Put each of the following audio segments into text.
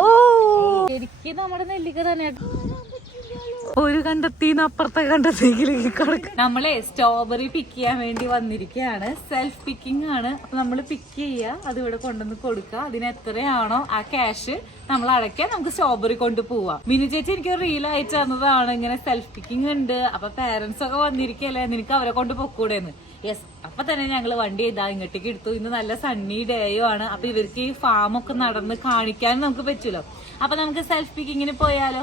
ഓ ശരിക്കും നമ്മുടെ നെല്ലിക്ക തന്നെ ഒരു കണ്ടെത്തിന്ന് അപ്പുറത്തെ കണ്ടെത്തിയിലേക്ക് കിടക്കും. നമ്മളെ സ്ട്രോബെറി പിക്ക് ചെയ്യാൻ വേണ്ടി വന്നിരിക്കുകയാണ്. സെൽഫ് പിക്കിംഗ് ആണ്. അപ്പൊ നമ്മൾ പിക്ക് ചെയ്യുക, അത് ഇവിടെ കൊണ്ടുവന്ന് കൊടുക്കുക. അതിന് എത്രയാണോ ആ ക്യാഷ് നമ്മൾ അടയ്ക്കാൻ നമുക്ക് സ്ട്രോബെറി കൊണ്ട് പോവാം. മിനി ചേച്ചി എനിക്ക് റീൽ അയച്ചു തന്നതാണ്, ഇങ്ങനെ സെൽഫ് പിക്കിംഗ് ഉണ്ട്, അപ്പൊ പേരൻസ് ഒക്കെ വന്നിരിക്കല്ലേ, നിനക്ക് അവരെ കൊണ്ട് പൊക്കൂടെന്ന്. യെസ്, അപ്പൊ തന്നെ ഞങ്ങള് വണ്ടി ഇതാ ഇങ്ങോട്ടേക്ക് എടുത്തു. ഇന്ന് നല്ല സണ്ണി ഡേയും ആണ്. അപ്പൊ ഇവർക്ക് ഈ ഫാമൊക്കെ നടന്ന് കാണിക്കാനും നമുക്ക് പറ്റൂലോ. അപ്പൊ നമുക്ക് സെൽഫ് പിക്കിങ്ങിന് പോയാലോ.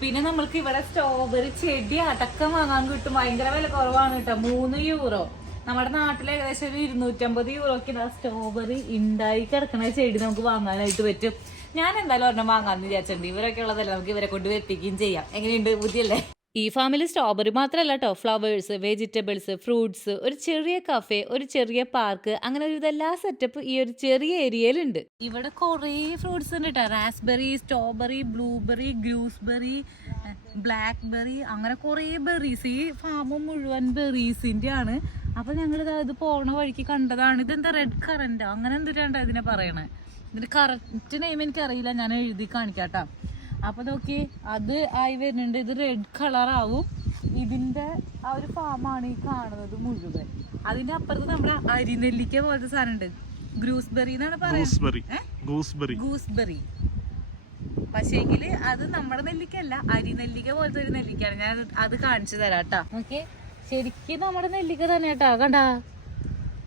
പിന്നെ നമ്മൾക്ക് ഇവിടെ സ്ട്രോബെറി ചെടി അടക്കം വാങ്ങാൻ കിട്ടും. ഭയങ്കര വില കുറവാണ് കേട്ടോ, 3 യൂറോ. നമ്മുടെ നാട്ടിൽ ഏകദേശം ഒരു 250 യൂറോക്ക് സ്ട്രോബെറി ഉണ്ടായി കിടക്കുന്ന ചെടി നമുക്ക് വാങ്ങാനായിട്ട് പറ്റും. ഞാൻ എന്തായാലും ഒരെണ്ണം വാങ്ങാന്ന് വിചാരിച്ചിട്ടുണ്ട്. ഇവരൊക്കെ ഉള്ളതല്ലേ, നമുക്ക് ഇവരെ കൊണ്ട് വെപ്പിക്കുകയും ചെയ്യാം. എങ്ങനെയുണ്ട്, ബുദ്ധിയല്ലേ? ഈ ഫാമിൽ സ്ട്രോബെറി മാത്രമല്ല കേട്ടോ, ഫ്ലവേഴ്സ്, വെജിറ്റബിൾസ്, ഫ്രൂട്ട്സ്, ഒരു ചെറിയ കഫേ, ഒരു ചെറിയ പാർക്ക്, അങ്ങനെ ഒരു ഇതെല്ലാ സെറ്റപ്പ് ഈ ഒരു ചെറിയ ഏരിയയിലുണ്ട്. ഇവിടെ കുറേ ഫ്രൂട്ട്സ് ഉണ്ട് കേട്ടോ. റാസ്ബെറി, സ്ട്രോബെറി, ബ്ലൂബെറി, ഗ്യൂസ്ബെറി, ബ്ലാക്ക്ബെറി, അങ്ങനെ കുറേ ബെറീസ്. ഈ ഫാം മുഴുവൻ ബെറീസിന്റെ ആണ്. അപ്പൊ ഞങ്ങൾ ഇത് പോണ വഴിക്ക് കണ്ടതാണ്. ഇതെന്താ റെഡ് കറന്റ് അങ്ങനെ എന്തിനാണ് ഇതിനെ പറയണേ. ഇതിന്റെ കറക്റ്റ് നെയിം എനിക്ക് അറിയില്ല, ഞാൻ എഴുതി കാണിക്കാട്ടാ. അപ്പൊ നോക്കി, അത് ആയി വരുന്നുണ്ട്. ഇത് റെഡ് കളർ ആവും. ഇതിന്റെ ആ ഒരു ഫാമാണ് ഈ കാണുന്നത് മുഴുവൻ. അതിന്റെ അപ്പുറത്ത് നമ്മുടെ അരിനെല്ലിക്ക പോലത്തെ സാധനം ഉണ്ട്. ഗ്രൂസ്ബെറി എന്നാണ് പറയുന്നത്. ഗൂസ്ബെറി. പക്ഷേങ്കില് അത് നമ്മുടെ നെല്ലിക്കല്ല, അരിനെല്ലിക്ക പോലത്തെ ഒരു നെല്ലിക്കാണ്. ഞാൻ അത് കാണിച്ചു തരാം കേട്ടാ. ഓക്കെ, ശരിക്കും നമ്മുടെ നെല്ലിക്ക തന്നെ കേട്ടാ. കണ്ടാ,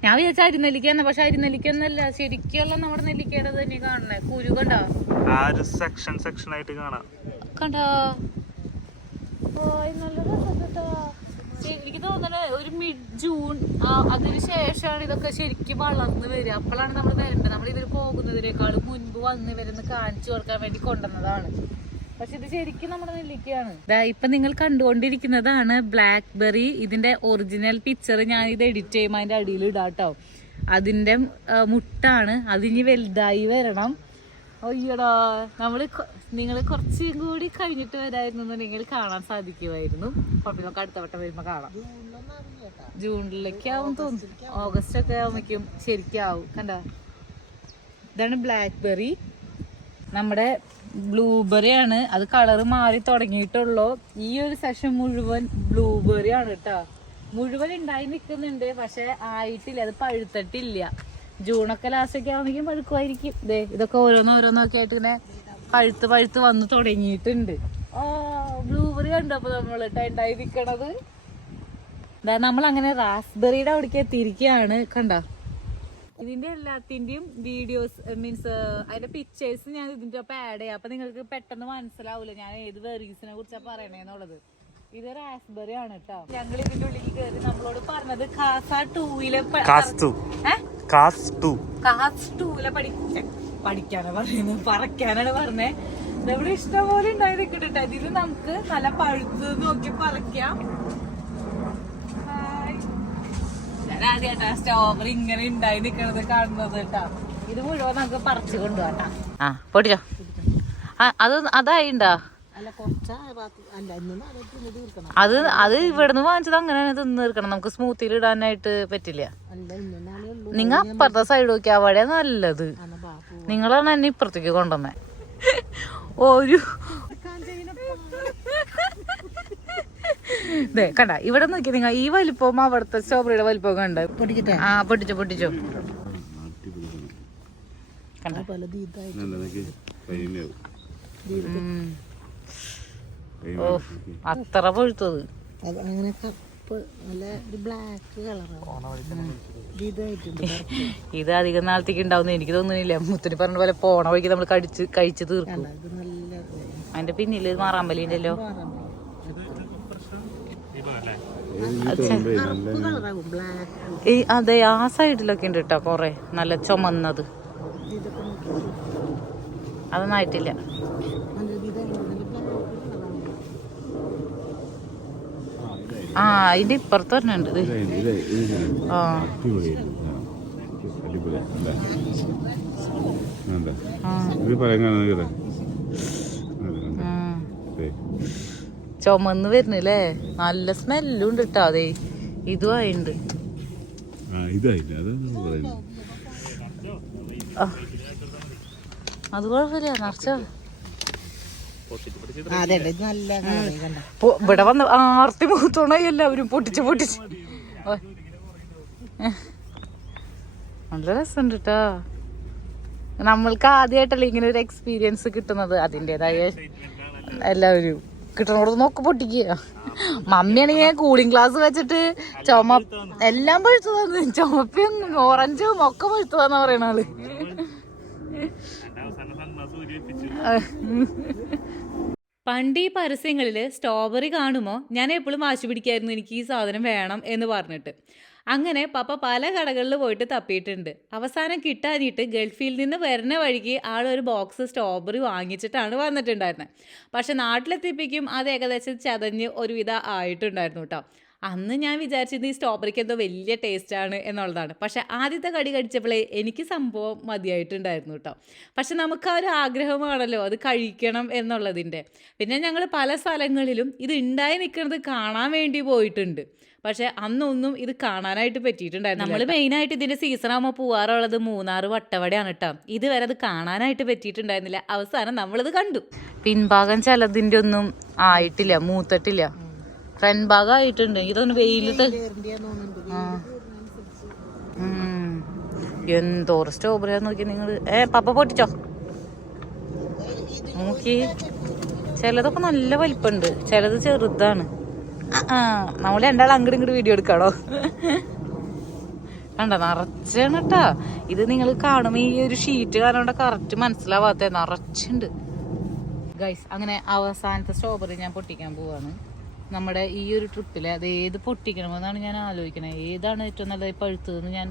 ഞാൻ വിചാരിച്ച അരിനെല്ലിക്കാന്ന്, പക്ഷെ അരിനെല്ലിക്കൊന്നല്ല, ശരിക്കുള്ള നമ്മുടെ നെല്ലിക്കയുടെ തന്നെ കാണണേ. കുരു കണ്ടാ, സെക്ഷൻ ആയിട്ട് കാണാം. കണ്ടാ, നല്ല രസട്ടോ. എനിക്ക് തോന്നുന്നത് ഒരു മിഡ് ജൂൺ അതിന് ശേഷമാണ് ഇതൊക്കെ ശരിക്കും വളർന്ന് വരിക. അപ്പോഴാണ് നമ്മൾ വരേണ്ടത്. നമ്മൾ ഇതിൽ പോകുന്നതിനേക്കാൾ മുൻപ് വന്ന് വരുന്ന കാണിച്ചു കൊടുക്കാൻ വേണ്ടി കൊണ്ടുവന്നതാണ്. പക്ഷെ ഇത് ശരിക്കും നമ്മുടെ നെല്ലിക്കയാണ്. ഇപ്പൊ നിങ്ങൾ കണ്ടുകൊണ്ടിരിക്കുന്നതാണ് ബ്ലാക്ക്ബെറി. ഇതിന്റെ ഒറിജിനൽ പിക്ചർ ഞാൻ ഇത് എഡിറ്റ് ചെയ്യുമ്പോൾ അതിന്റെ അടിയിൽ ഇടാട്ടോ. അതിന്റെ മുട്ടാണ്. അതിനി വലുതായി വരണം. അയ്യടാ, നിങ്ങൾ കുറച്ചും കൂടി കഴിഞ്ഞിട്ട് വരായിരുന്നുണ്ടെങ്കിൽ കാണാൻ സാധിക്കുമായിരുന്നു. കുഴപ്പമില്ല, നമുക്ക് അടുത്ത വട്ടം വരുമ്പോ കാണാം. ജൂണിലേക്ക് ആവും തോന്നുന്നു, ഓഗസ്റ്റ് ഒക്കെ ആവുമ്പോഴേക്കും ശരിക്കും ആവും. കണ്ട, ഇതാണ് ബ്ലാക്ക്ബെറി. നമ്മുടെ ബ്ലൂബെറി ആണ്. അത് കളറ് മാറി തുടങ്ങിയിട്ടുള്ളൂ. ഈ ഒരു സെഷൻ മുഴുവൻ ബ്ലൂബെറി ആണ് കേട്ടോ. മുഴുവൻ ഉണ്ടായി നിൽക്കുന്നുണ്ട്, പക്ഷെ ആയിട്ടില്ല, അത് പഴുത്തിട്ടില്ല. ജൂണൊക്കെ ലാസ്റ്റ് ഒക്കെ ആവുമ്പോഴേക്കും പഴുക്കുമായിരിക്കും. ഇതൊക്കെ ഓരോന്നോരോന്നൊക്കെ ആയിട്ട് ഇങ്ങനെ പഴുത്ത് വന്ന് തുടങ്ങിയിട്ടുണ്ട്. ബ്ലൂബെറി കണ്ടോ അപ്പൊ നമ്മള് ഉണ്ടായി നിൽക്കണത്. നമ്മൾ അങ്ങനെ റാസ്ബെറിയുടെ അവിടേക്ക് എത്തിയിരിക്കുകയാണ്. കണ്ട, ഇതിന്റെ എല്ലാത്തിന്റെയും വീഡിയോസ് മീൻസ് അതിന്റെ പിക്ചേഴ്സ് ഞാൻ ഇതിന്റെ ഒപ്പം ആഡ് ചെയ്യാം. അപ്പൊ നിങ്ങൾക്ക് പെട്ടെന്ന് മനസ്സിലാവൂല ഞാൻ ഏത് ബെറീസിനെ കുറിച്ചാ പറയണേന്നുള്ളത്. ഇത് റാസ്ബെറി ആണ് കേട്ടോ. ഞങ്ങൾ ഇതിന്റെ ഉള്ളിൽ കയറി നമ്മളോട് പറഞ്ഞത് കാസ 2-ലെ പഠിക്കാനാണ് പറയുന്നത്, പറക്കാനാണ് പറഞ്ഞേ. ഇവിടെ ഇഷ്ടം പോലെ ഉണ്ടായി നിൽക്കട്ടെ. ഇതിന് നമുക്ക് നല്ല പഴുത്ത് നോക്കി പറിക്കാം. ആദ്യമായിട്ടാ സ്ട്രോബെറി ഇങ്ങനെ ഉണ്ടായി നിൽക്കണത് കാണുന്നത് കേട്ടാ. ഇത് മുഴുവൻ നമുക്ക് പറിച്ചു കൊണ്ടുപോട്ടാ. പൊടിച്ചോ, അതായിണ്ടാ. അത് ഇവിടുന്ന് വാങ്ങിച്ചത് അങ്ങനെ തിന്ന് തീർക്കണം. നമുക്ക് സ്മൂത്തിൽ ഇടാനായിട്ട് പറ്റില്ല. നിങ്ങ അപ്പുറത്തെ സൈഡ് നോക്കി, അവിടെ നല്ലത്. നിങ്ങളാണ് എന്നെ ഇപ്പുറത്തേക്ക് കൊണ്ടുവന്നേ. കണ്ട, ഇവിടെ നോക്കി നിങ്ങൾ ഈ വലിപ്പവും അവിടുത്തെ സ്ട്രോബെറിയുടെ വലിപ്പവും കണ്ട്. പൊട്ടിച്ചോ. അത്ര പഴുത്തത്. ഇത് അധികം നാളത്തേക്ക് ഉണ്ടാവുന്ന എനിക്ക് തോന്നുന്നില്ല. മുത്തിന് പറഞ്ഞ പോലെ പോണ വഴിക്ക് നമ്മൾ കഴിച്ച് തീർക്കും. അതിന്റെ പിന്നില് മാറാമ്പലിണ്ടല്ലോ. അതെ, ആ സൈഡിലൊക്കെ ഉണ്ട് കേട്ടോ കൊറേ നല്ല ചുമന്നത്. അതൊന്നായിട്ടില്ല. അതിന്റെ ഇപ്പുറത്ത് പറഞ്ഞുണ്ട്. ചുമന്ന് വരുന്നില്ലേ, നല്ല സ്മെല്ലും ഉണ്ട് കേട്ടോ. അതെ, ഇതും ആയിണ്ട്. അത് കുഴപ്പമില്ല, നിറച്ചോ. ഇവിടെ വന്ന് ആർത്തി മൂത്തോണ എല്ലാവരും പൊട്ടിച്ച് നല്ല രസമുണ്ട് കേട്ടോ. നമ്മൾക്ക് ആദ്യമായിട്ടല്ലേ ഇങ്ങനെ ഒരു എക്സ്പീരിയൻസ് കിട്ടുന്നത്. അതിൻ്റെതായ എല്ലാവരും കിട്ടണോട് നോക്ക് പൊട്ടിക്കുക. മമ്മിയാണെങ്കിൽ കൂളിംഗ് ഗ്ലാസ് വെച്ചിട്ട് എല്ലാം പഴുത്തതാന്ന്, ചുമപ്പയും ഓറഞ്ചും ഒക്കെ പഴുത്തതാന്ന് പറയണ ആള്. പണ്ട് ഈ പരസ്യങ്ങളിൽ സ്ട്രോബെറി കാണുമ്പോൾ ഞാൻ എപ്പോഴും വാശി പിടിക്കായിരുന്നു എനിക്ക് ഈ സാധനം വേണം എന്ന് പറഞ്ഞിട്ട്. അങ്ങനെ പപ്പ പല കടകളിൽ പോയിട്ട് തപ്പിയിട്ടുണ്ട്. അവസാനം കിട്ടാനിട്ട് ഗൾഫിൽ നിന്ന് വരുന്ന വഴിക്ക് ആളൊരു ബോക്സ് സ്ട്രോബെറി വാങ്ങിച്ചിട്ടാണ് വന്നിട്ടുണ്ടായിരുന്നത്. പക്ഷെ നാട്ടിലെത്തിപ്പിക്കും അത് ഏകദേശം ചതഞ്ഞ് ഒരുവിധ ആയിട്ടുണ്ടായിരുന്നു കേട്ടോ. അന്ന് ഞാൻ വിചാരിച്ചത് ഈ സ്ട്രോബെറിക്ക് എന്തോ വലിയ ടേസ്റ്റാണ് എന്നുള്ളതാണ്. പക്ഷേ ആദ്യത്തെ കടി കടിച്ചപ്പോഴേ എനിക്ക് സംഭവം മതിയായിട്ടുണ്ടായിരുന്നു കേട്ടോ. പക്ഷെ നമുക്ക് ആ ഒരു ആഗ്രഹമാണല്ലോ അത് കഴിക്കണം എന്നുള്ളതിൻ്റെ. പിന്നെ ഞങ്ങൾ പല സ്ഥലങ്ങളിലും ഇത് ഉണ്ടായി നിൽക്കുന്നത് കാണാൻ വേണ്ടി പോയിട്ടുണ്ട്. പക്ഷെ അന്നൊന്നും ഇത് കാണാനായിട്ട് പറ്റിയിട്ടുണ്ടായിരുന്നു. നമ്മൾ മെയിനായിട്ട് ഇതിൻ്റെ സീസണാകുമ്പോൾ പോവാറുള്ളത് മൂന്നാർ വട്ടവടയാണ് കേട്ടോ. ഇതുവരെ അത് കാണാനായിട്ട് പറ്റിയിട്ടുണ്ടായിരുന്നില്ല. അവസാനം നമ്മളിത് കണ്ടു. പിൻഭാഗം ചിലതിൻ്റെ ഒന്നും ആയിട്ടില്ല, മൂത്തിട്ടില്ല. ഫ്രണ്ട് ഭാഗം ആയിട്ടുണ്ട്. ഇതൊന്ന് വെയിലത്ത് എന്തോരം സ്ട്രോബെറിയാ നോക്കി നിങ്ങൾ. പപ്പ പൊട്ടിച്ചോ നോക്കി. ചിലതൊക്കെ നല്ല വലിപ്പമുണ്ട്, ചിലത് ചെറുതാണ്. നമ്മൾ രണ്ടാളും അങ്ങോട്ടും ഇങ്ങോട്ട് വീഡിയോ എടുക്കാടോ. കണ്ട നിറച്ചാണ് കേട്ടാ. ഇത് നിങ്ങൾ കാണുമ്പോൾ ഈ ഒരു ഷീറ്റ് കാരണം കറക്റ്റ് മനസ്സിലാവാത്ത നിറച്ചുണ്ട് ഗൈസ്. അങ്ങനെ അവസാനത്തെ സ്ട്രോബെറി ഞാൻ പൊട്ടിക്കാൻ പോവാണ് നമ്മുടെ ഈ ഒരു ട്രിപ്പിൽ. അത് ഏത് പൊട്ടിക്കണമെന്നാണ് ഞാൻ ആലോചിക്കണേ. ഏതാണ് ഏറ്റവും നല്ലത് പഴുത്തതെന്ന് ഞാൻ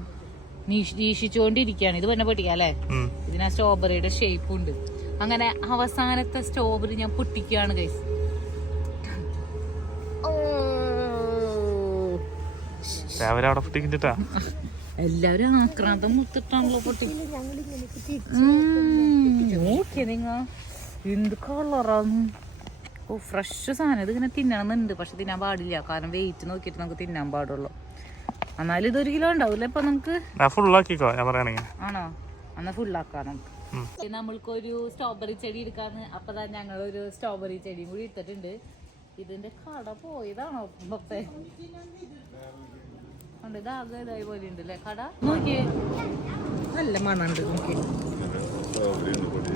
വീക്ഷിച്ചുകൊണ്ടിരിക്കുകയാണ്. ഇത് തന്നെ പൊട്ടിക്കാം അല്ലേ? ഇതിന് ആ സ്ട്രോബെറിയുടെ ഷേപ്പ് ഉണ്ട്. അങ്ങനെ അവസാനത്തെ സ്ട്രോബെറി ഞാൻ പൊട്ടിക്കുകയാണ് ഗൈസ്. എല്ലാവരും ആക്രാന്തം മുത്തിട്ടാണല്ലോ പൊട്ടി. നോക്കിയ നിങ്ങ എന്ത് കളറാന്ന്. ഓ ഫ്രഷ് സാധനം. ഇതിങ്ങനെ തിന്നണമെന്നുണ്ട്, പക്ഷെ തിന്നാൻ പാടില്ല. കാരണം വെയിറ്റ് നോക്കിയിട്ട് നമുക്ക് തിന്നാൻ പാടുള്ളൂ. എന്നാലും ഇത് 1 കിലോ ഉണ്ടാവില്ല ഇപ്പൊ നമുക്ക്. ആണോ? എന്നാ ഫുള്ളാക്കാം നമുക്ക്. നമ്മൾക്കൊരു സ്ട്രോബെറി ചെടി എടുക്കാന്ന്. അപ്പൊ തന്നെ ഞങ്ങളൊരു സ്ട്രോബെറി ചെടിയും കൂടി എടുത്തിട്ടുണ്ട്. ഇതിന്റെ കട പോയതാണോ പപ്പേ? ഇതാകെ ഇതായി പോലെ ഉണ്ട് അല്ലേ കട? നോക്കിയേ നല്ല മണമുണ്ട്. നോക്കി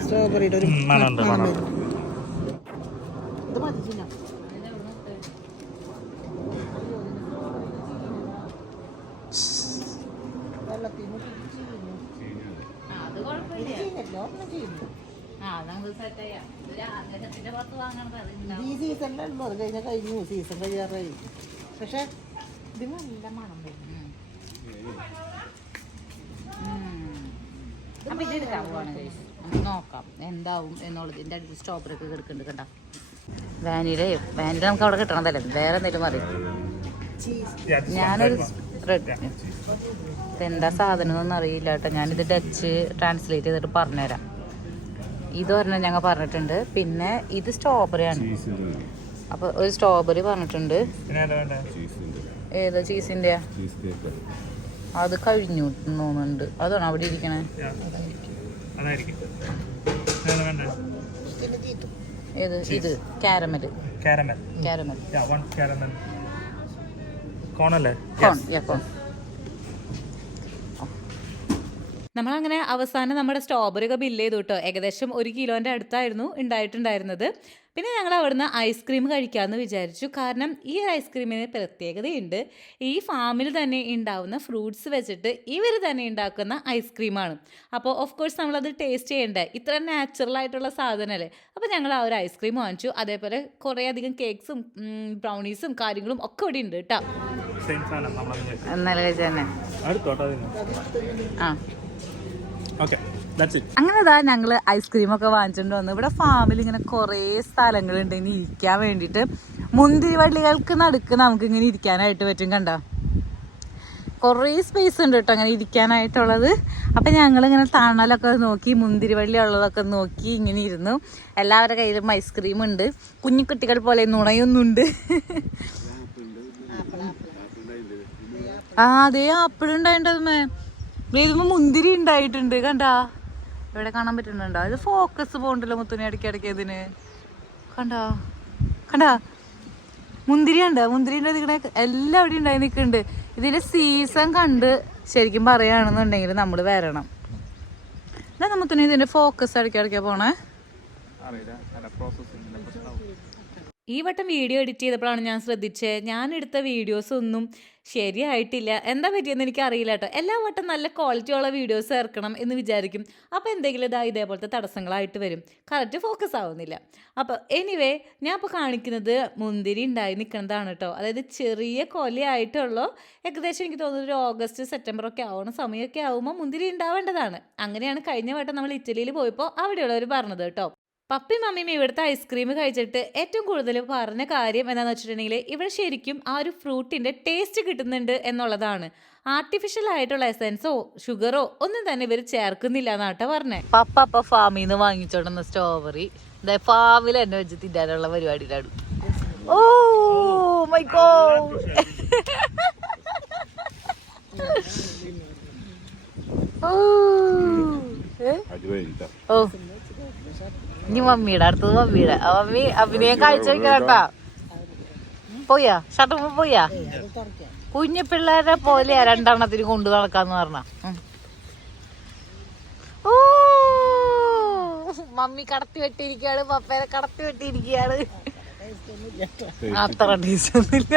സ്ട്രോബെറിയുടെ ഒരു കഴിഞ്ഞു സീസൺ കഴിയാറായി. പക്ഷെ ഇത് നല്ല മണം വരും. അപ്പൊ ഇത് എടുക്കാൻ പോവാണ് നമുക്ക് നോക്കാം എന്താവും എന്നുള്ളത്. ഇതിൻ്റെ അടുത്ത് സ്ട്രോബെറി ഒക്കെ കിടക്കുന്നുണ്ട് കണ്ട. വാനില നമുക്ക് അവിടെ കിട്ടണതല്ലേ, വേറെ എന്തെങ്കിലും മതി. ഞാനൊരു ഇതെന്താ സാധനം എന്നൊന്നും അറിയില്ല കേട്ടോ. ഞാനിത് ഡച്ച് ട്രാൻസ്ലേറ്റ് ചെയ്തിട്ട് പറഞ്ഞുതരാം. ഇത് പറഞ്ഞാൽ ഞങ്ങൾ പറഞ്ഞിട്ടുണ്ട്. പിന്നെ ഇത് സ്ട്രോബെറിയാണ്. അപ്പൊ ഒരു സ്ട്രോബെറി പറഞ്ഞിട്ടുണ്ട്. ഏതാ ചീസിന്റെ? അത് കഴിഞ്ഞു തോന്നുന്നുണ്ട്. അതാണോ അവിടെ ഇരിക്കണേ? ഏത്? ഇത് കാരമൽ. നമ്മളങ്ങനെ അവസാനം നമ്മുടെ സ്ട്രോബെറി ഒക്കെ ബില്ല് ചെയ്തു കേട്ടോ. ഏകദേശം 1 കിലോൻ്റെ അടുത്തായിരുന്നു ഉണ്ടായിട്ടുണ്ടായിരുന്നത്. പിന്നെ ഞങ്ങൾ അവിടുന്ന് ഐസ്ക്രീം കഴിക്കാമെന്ന് വിചാരിച്ചു. കാരണം ഈ ഐസ്ക്രീമിന് പ്രത്യേകതയുണ്ട്. ഈ ഫാമിൽ തന്നെ ഉണ്ടാവുന്ന ഫ്രൂട്ട്സ് വെച്ചിട്ട് ഇവർ തന്നെ ഉണ്ടാക്കുന്ന ഐസ്ക്രീമാണ്. അപ്പോൾ ഓഫ് കോഴ്സ് നമ്മളത് ടേസ്റ്റ് ചെയ്യണ്ടേ, ഇത്ര നാച്ചുറൽ ആയിട്ടുള്ള സാധനമല്ലേ. അപ്പോൾ ഞങ്ങൾ ആ ഒരു ഐസ്ക്രീം വാങ്ങിച്ചു. അതേപോലെ കുറേ അധികം കേക്ക്സും ബ്രൗണീസും കാര്യങ്ങളും ഒക്കെ ഇവിടെ ഉണ്ട് കേട്ടോ. എന്നാലും കഴിച്ചു തന്നെ. ആ അങ്ങനെ ഇതാ ഞങ്ങൾ ഐസ്ക്രീമൊക്കെ വാങ്ങിച്ചിട്ട് വന്നു. ഇവിടെ ഫാമിൽ ഇങ്ങനെ കുറേ സ്ഥലങ്ങളുണ്ട് ഇനി ഇരിക്കാൻ വേണ്ടിയിട്ട്. മുന്തിരി വള്ളികൾക്ക് നടുക്ക് നമുക്ക് ഇങ്ങനെ ഇരിക്കാനായിട്ട് പറ്റും. കണ്ടോ കുറേ സ്പേസ് ഉണ്ട് കേട്ടോ അങ്ങനെ ഇരിക്കാനായിട്ടുള്ളത്. അപ്പം ഞങ്ങളിങ്ങനെ തണലൊക്കെ നോക്കി മുന്തിരി വള്ളി ഉള്ളതൊക്കെ നോക്കി ഇങ്ങനെ ഇരുന്നു. എല്ലാവരുടെ കയ്യിലും ഐസ്ക്രീം ഉണ്ട്. കുഞ്ഞു കുട്ടികൾ പോലെ നുണയൊന്നുണ്ട്. ആ അതെ ആപ്പിൾ ഉണ്ടായിട്ടതുമേ. വേദുമ്പോ മുന്തിരി ഉണ്ടായിട്ടുണ്ട് കണ്ടാ. ഇവിടെ കാണാൻ പറ്റുന്നുണ്ടോ? ഇത് ഫോക്കസ് പോകണ്ടല്ലോ മുത്തുനെ ഇടയ്ക്കിടയ്ക്ക് ഇതിന്. കണ്ടാ കണ്ടാ മുന്തിരി ഉണ്ട്, മുന്തിരിൻ്റെ ഇതിടെ എല്ലാം അവിടെ ഉണ്ടായി നിൽക്കുന്നുണ്ട്. ഇതിന്റെ സീസൺ കണ്ട് ശരിക്കും പറയുകയാണെന്നുണ്ടെങ്കിൽ നമ്മൾ വരണം. എന്താ മുത്തുനെ ഇതിന്റെ ഫോക്കസ് ഇടയ്ക്കിടയ്ക്കാ പോണേ. ഈ വട്ടം വീഡിയോ എഡിറ്റ് ചെയ്തപ്പോഴാണ് ഞാൻ ശ്രദ്ധിച്ചത്, ഞാൻ എടുത്ത വീഡിയോസ് ഒന്നും ശരിയായിട്ടില്ല. എന്താ പറ്റിയെന്ന് എനിക്ക് അറിയില്ല കേട്ടോ. എല്ലാ വട്ടം നല്ല ക്വാളിറ്റിയുള്ള വീഡിയോസ് ഇറക്കണം എന്ന് വിചാരിക്കും. അപ്പോൾ എന്തെങ്കിലും ഇതേപോലത്തെ തടസ്സങ്ങളായിട്ട് വരും, കറക്റ്റ് ഫോക്കസ് ആവുന്നില്ല. അപ്പോൾ എനിവേ ഞാൻ ഇപ്പോൾ കാണിക്കുന്നത് മുന്തിരി ഉണ്ടായി നിൽക്കുന്നതാണ് കേട്ടോ. അതായത് ചെറിയ കൊലയായിട്ടുള്ള ഏകദേശം എനിക്ക് തോന്നുന്നത് ഒരു ഓഗസ്റ്റ് സെപ്റ്റംബർ ഒക്കെ ആവുന്ന സമയമൊക്കെ ആവുമ്പോൾ മുന്തിരി ഉണ്ടാവേണ്ടതാണ്. അങ്ങനെയാണ് കഴിഞ്ഞ വട്ടം നമ്മൾ ഇറ്റലിയിൽ പോയപ്പോൾ അവിടെയുള്ളവർ പറഞ്ഞത് കേട്ടോ. പപ്പയും മമ്മിയും ഇവിടുത്തെ ഐസ്ക്രീം കഴിച്ചിട്ട് ഏറ്റവും കൂടുതൽ പറഞ്ഞ കാര്യം എന്താണെന്ന് വെച്ചിട്ടുണ്ടെങ്കിൽ ഇവിടെ ശരിക്കും ആ ഒരു ഫ്രൂട്ടിൻ്റെ ടേസ്റ്റ് കിട്ടുന്നുണ്ട് എന്നുള്ളതാണ്. ആർട്ടിഫിഷ്യൽ ആയിട്ടുള്ള എസൻസോ ഷുഗറോ ഒന്നും തന്നെ ഇവർ ചേർക്കുന്നില്ല എന്നാട്ടോ പറഞ്ഞേ. പപ്പ ഫാമിൽ നിന്ന് വാങ്ങിച്ചോണ്ടുന്ന സ്ട്രോബെറി ഫാമിൽ എന്നെ വെച്ച് തിന്നാനുള്ള പരിപാടിയിലാണ്. Oh my God. ഓ ഇനി മമ്മിയുടെ അടുത്തത് മമ്മിയുടെ. മമ്മി അഭിനയം കാഴ്ച വെക്കട്ടാ. പോയാ ഷട്ടുമ്പോ പോയാ കുഞ്ഞു പിള്ളേരെ പോലെയാ രണ്ടെണ്ണത്തിന് കൊണ്ടു നടക്കാന്ന് പറഞ്ഞ. ഓ മമ്മി കടത്തി വെട്ടിയിരിക്കയാണ്, പപ്പേനെ കടത്തി വെട്ടിയിരിക്കയാണ്. അത്ര ടേസ്റ്റ് ഒന്നുമില്ല.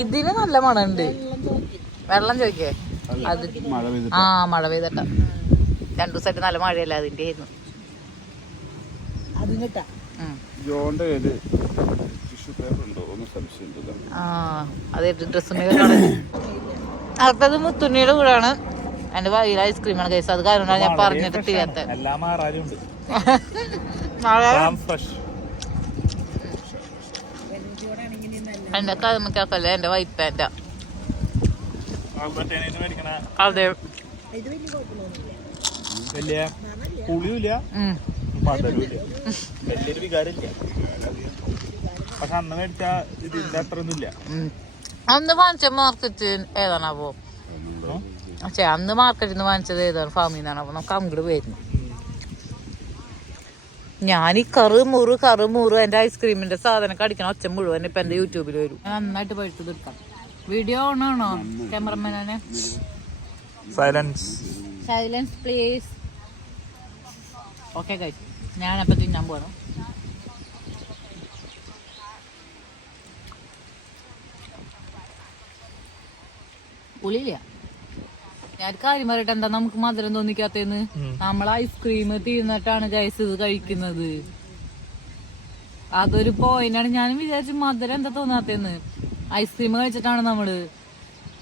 ഇതിന് നല്ല മണമുണ്ട്. വെള്ളം ചോദിക്കേ അത്. ആ മഴ പെയ്തട്ട 2 ദിവസമായിട്ട് നല്ല മഴയല്ല, അതിന്റെ ആയിരുന്നു. അതെ ഡ്രസ്സിന്റെ അടുത്തത് മുത്തുണ്ണിയുടെ കൂടാണ്. എന്റെ ഭാര്യയുടെ ഐസ്ക്രീമാണ് കേസ്. അത് കാരണം ഞാൻ പറഞ്ഞിട്ട് തീരാത്ത. എന്റെ കലമക്കാക്കല്ലേ എന്റെ വൈറ്റ് പാൻറ്റാ. അതെ വലിയ പുളിയുമില്ല മധുരമില്ല, വലിയൊരു വികാരമില്ല. പക്ഷെ അന്ന് മേടിച്ച ഇതിന്റെ അത്ര ഒന്നുമില്ല. അന്ന് വാങ്ങിച്ച മാർക്കറ്റ് ഏതാണാവോ? പക്ഷേ അന്ന് മാർക്കറ്റിൽ നിന്ന് വാങ്ങിച്ചത് ഏതാണ് ഫാമിൽ നിന്നാണ്. അപ്പൊ നമുക്ക് അങ്ങോട്ട് വരുന്നു. ഞാൻ ഈ കറുമുറു എന്റെ ഐസ്ക്രീമിന്റെ സാധനം കടിക്കണം ഒച്ച മുഴുവൻ ഇപ്പൊ എന്റെ യൂട്യൂബിൽ വരും. നന്നായിട്ട് പഴുത്ത് തീർക്കാം. വീഡിയോ ഓൺ ആണോ ക്യാമറമാനെ? Silence please. ഓക്കെ ഗൈസ്, ഞാനപ്പോൾ തിന്നാൻ പോകണം. പുളിയില്ല. ഞാൻ കാര്യം പറയട്ടെ, എന്താ നമുക്ക് മധുരം തോന്നിക്കാത്തേന്ന്? നമ്മൾ ഐസ്ക്രീം തീർന്നിട്ടാണ് ഗൈസ് ഇത് കഴിക്കുന്നത്. അതൊരു പോയിന്റാണ്. ഞാനും വിചാരിച്ചു മധുരം എന്താ തോന്നാത്തേന്ന്. ഐസ്ക്രീം കഴിച്ചിട്ടാണ് നമ്മള്.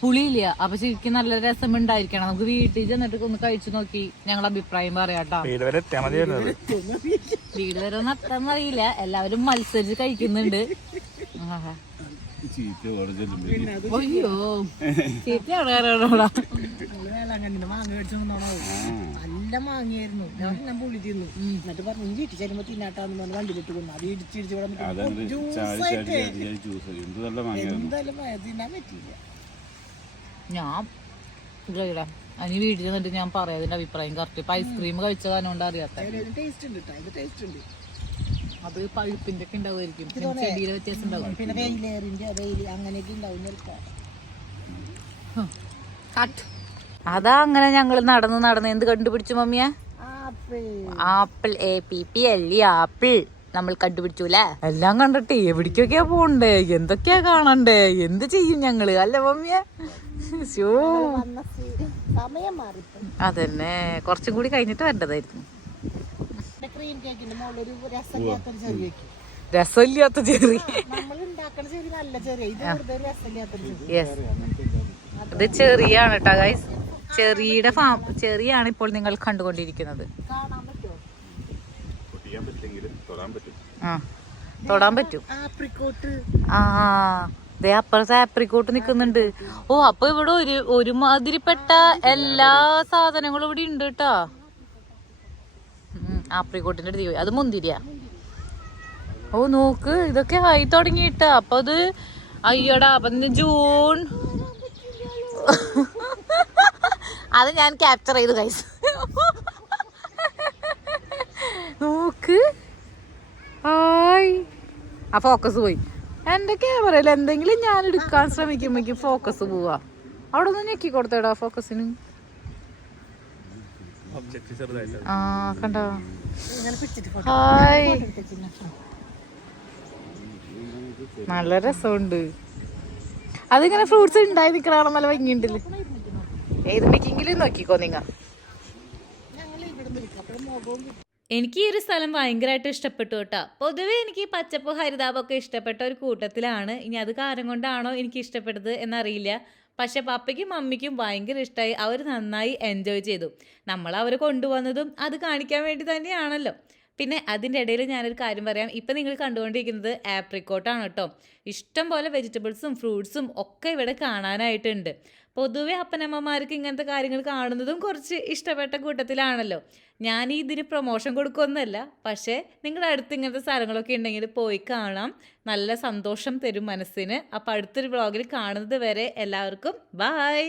പുളിയില്ല. അപ്പൊ ശരിക്കും നല്ല രസം ഉണ്ടായിരിക്കണം. നമുക്ക് വീട്ടിൽ ചെന്നിട്ട് ഒന്ന് കഴിച്ചു നോക്കി ഞങ്ങൾ അഭിപ്രായം പറയാട്ടോ. വീട് വരെ ഒന്നും എത്താൻ അറിയില്ല. എല്ലാവരും മത്സരിച്ച് കഴിക്കുന്നുണ്ട്. അയ്യോ ചീത്തയാണ്. നല്ല മാങ്ങയായിരുന്നു. ഞാൻ പുളി തിന്നു. എന്നിട്ട് പറഞ്ഞു വീട്ടിൽ ചെല്ലുമ്പോ തിന്നാട്ടാന്ന് പറഞ്ഞ് വണ്ടിയിലിട്ട് കൊണ്ടു. അത് ഇടിച്ചിടിച്ച് എന്തായാലും തിന്നാൻ പറ്റില്ല. ഞാൻ അതിന് വീട്ടിൽ ചെന്നിട്ട് ഞാൻ പറയാം അതിന്റെ അഭിപ്രായം കറക്റ്റ്. ഇപ്പൊ ഐസ്ക്രീം കഴിച്ച കാരണം കൊണ്ട് അറിയാത്ത. അത് പഴുപ്പിന്റെ ഒക്കെ ഉണ്ടാവുമായിരിക്കും, ചെടിയുടെ വ്യത്യാസം ഉണ്ടാവും. പിന്നെ വെയിൽ അങ്ങനെയൊക്കെ ഉണ്ടാവും. അതാ അങ്ങനെ ഞങ്ങള് നടന്ന് എന്ത് കണ്ടുപിടിച്ചു മമ്മിയ? ആപ്പിൾ. APPLE ആപ്പിൾ നമ്മൾ കണ്ടുപിടിച്ചൂല്ലേ. എല്ലാം കണ്ടിട്ട് എവിടേക്കൊക്കെയാ പോണ്ടേ, എന്തൊക്കെയാ കാണണ്ടേ, എന്ത് ചെയ്യും ഞങ്ങള് അല്ലേ മമ്മിയ? അതന്നെ കുറച്ചും കൂടി കഴിഞ്ഞിട്ട് വരേണ്ടതായിരുന്നു. രസമില്ലാത്ത ചെറി. ഇത് ചെറിയാണ് കേട്ടോ ഗൈസ്. ചെറിയുടെ ഫാം. ചെറിയാണ് ഇപ്പോൾ നിങ്ങൾ കണ്ടുകൊണ്ടിരിക്കുന്നത്. തൊടാൻ പറ്റും. ദേ അപ്പുറത്തെ ആപ്രിക്കോട്ട് നിക്കുന്നുണ്ട്. ഓ അപ്പൊ ഇവിടെ ഒരുമാതിരിപ്പെട്ട എല്ലാ സാധനങ്ങളും ഇവിടെ ഉണ്ട് കേട്ടോ. ആപ്രിക്കോട്ടിന്റെ അടുത്ത് അത് മുന്തിരിയാ. ഓ നോക്ക് ഇതൊക്കെ ആയി തുടങ്ങിയിട്ടാ. അപ്പൊ അത് അയ്യടാ. അപ്പൊ ജൂൺ അത് ഞാൻ ക്യാപ്ചർ ചെയ്തു ഗൈസ്. നോക്ക്, ഹായ്. ആ ഫോക്കസ് പോയി. എന്റെ ക്യാമറയിൽ എന്തെങ്കിലും ഞാൻ എടുക്കാൻ ശ്രമിക്കുമ്പോഴേക്കും ഫോക്കസ് പോവാ. അവിടെ ഒന്ന് ഞെക്കി കൊടുത്തേടാ ഫോക്കസിന്. ആ കണ്ടോ, ഹായ്. നല്ല രസമുണ്ട്. അതിങ്ങനെ ഫ്രൂട്ട്സ് ഉണ്ടായി നിൽക്കണ നല്ല ഭംഗിയുണ്ടല്ലേ. ഏത് പിക്കെങ്കിലും നോക്കിക്കോ നിങ്ങ. എനിക്ക് ഈ ഒരു സ്ഥലം ഭയങ്കരമായിട്ട് ഇഷ്ടപ്പെട്ടു കേട്ടോ. പൊതുവെ എനിക്ക് പച്ചപ്പ് ഹരിതാപമൊക്കെ ഇഷ്ടപ്പെട്ട ഒരു കൂട്ടത്തിലാണ്. ഇനി അത് കാരണം കൊണ്ടാണോ എനിക്ക് ഇഷ്ടപ്പെട്ടത് എന്നറിയില്ല. പക്ഷെ പപ്പയ്ക്കും മമ്മിക്കും ഭയങ്കര ഇഷ്ടമായി. അവർ നന്നായി എൻജോയ് ചെയ്തു. നമ്മൾ അവരെ കൊണ്ടുവന്നതും അത് കാണിക്കാൻ വേണ്ടി തന്നെയാണല്ലോ. പിന്നെ അതിൻ്റെ ഇടയിൽ ഞാനൊരു കാര്യം പറയാം. ഇപ്പം നിങ്ങൾ കണ്ടുകൊണ്ടിരിക്കുന്നത് ആപ്രിക്കോട്ടാണ് കേട്ടോ. ഇഷ്ടം പോലെ വെജിറ്റബിൾസും ഫ്രൂട്ട്സും ഒക്കെ ഇവിടെ കാണാനായിട്ടുണ്ട്. പൊതുവെ അപ്പനമ്മമാർക്ക് ഇങ്ങനത്തെ കാര്യങ്ങൾ കാണുന്നതും കുറച്ച് ഇഷ്ടപ്പെട്ട കൂട്ടത്തിലാണല്ലോ. ഞാൻ ഇതിന് പ്രൊമോഷൻ കൊടുക്കുമെന്നല്ല, പക്ഷേ നിങ്ങളുടെ അടുത്ത് ഇങ്ങനത്തെ സ്ഥലങ്ങളൊക്കെ ഉണ്ടെങ്കിൽ പോയി കാണാം. നല്ല സന്തോഷം തരും മനസ്സിന്. അപ്പോൾ അടുത്തൊരു വ്ളോഗിൽ കാണുന്നത് വരെ എല്ലാവർക്കും ബൈ.